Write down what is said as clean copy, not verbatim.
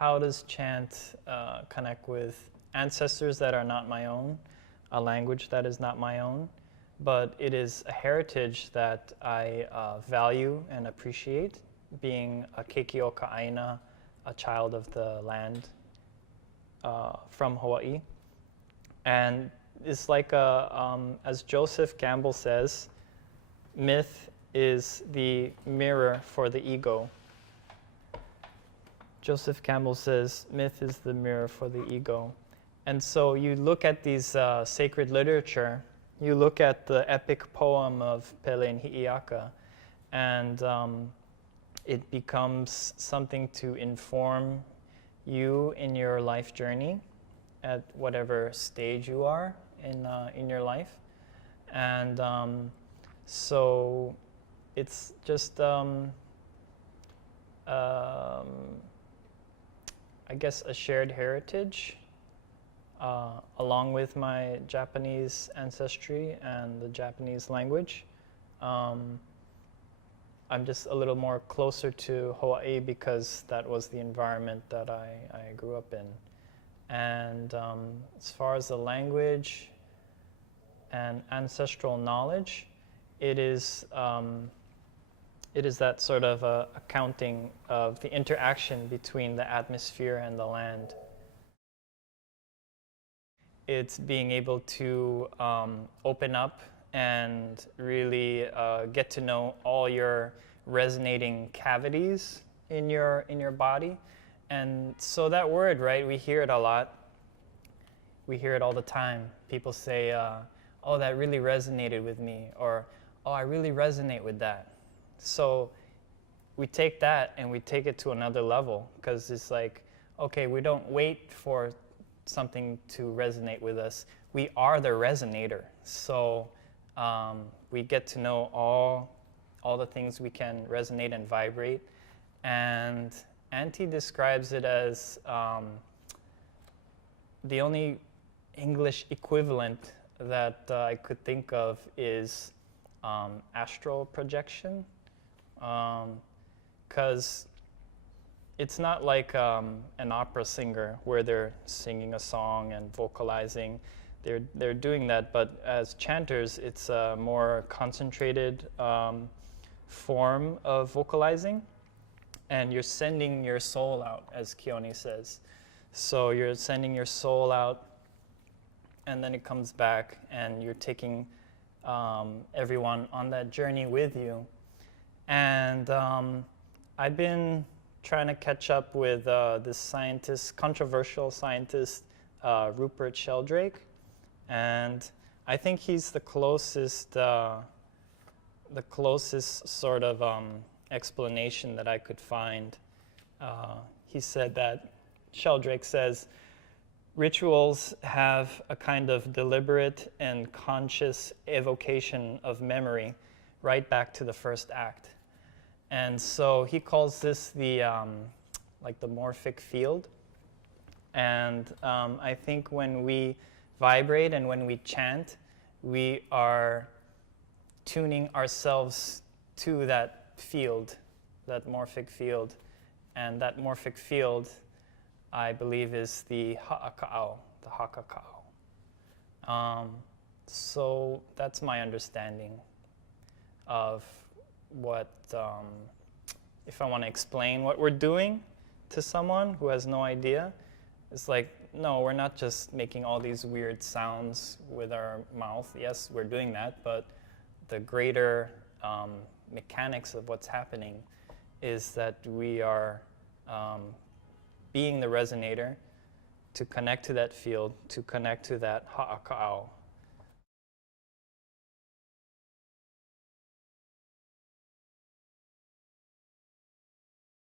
how does chant connect with ancestors that are not my own, a language that is not my own, but it is a heritage that I value and appreciate, being a keiki aina, a child of the land from Hawaii. And it's like, as Joseph Campbell says, myth is the mirror for the ego. Joseph Campbell says, myth is the mirror for the ego. And so you look at these sacred literature, you look at the epic poem of Pele and Hi'iaka, and it becomes something to inform you in your life journey at whatever stage you are in your life. And so it's just, I guess, a shared heritage, along with my Japanese ancestry and the Japanese language. I'm just a little more closer to Hawaii because that was the environment that I grew up in. And as far as the language and ancestral knowledge, it is that sort of accounting of the interaction between the atmosphere and the land. It's being able to open up and really get to know all your resonating cavities in your body. And so that word, right, we hear it a lot. We hear it all the time. People say, oh, that really resonated with me, or, oh, I really resonate with that. So we take that and we take it to another level, because it's like, okay, we don't wait for something to resonate with us. We are the resonator. So we get to know all the things we can resonate and vibrate. And Auntie describes it as the only English equivalent that I could think of is astral projection, because it's not like an opera singer where they're singing a song and vocalizing. They're doing that, but as chanters, it's a more concentrated form of vocalizing, and you're sending your soul out, as Keone says. So you're sending your soul out, and then it comes back, and you're taking everyone on that journey with you. And I've been trying to catch up with this scientist, controversial scientist, Rupert Sheldrake, and I think he's the closest sort of explanation that I could find. He said that, Sheldrake says, rituals have a kind of deliberate and conscious evocation of memory right back to the first act. And so he calls this the like the morphic field. And I think when we vibrate and when we chant, we are tuning ourselves to that field, that morphic field. And that morphic field, I believe, is the ha'aka'au, the hakaka'au. So that's my understanding of what, if I want to explain what we're doing to someone who has no idea, it's like, no, we're not just making all these weird sounds with our mouth. Yes, we're doing that, but the greater mechanics of what's happening is that we are being the resonator to connect to that field, to connect to that ha'aka'au,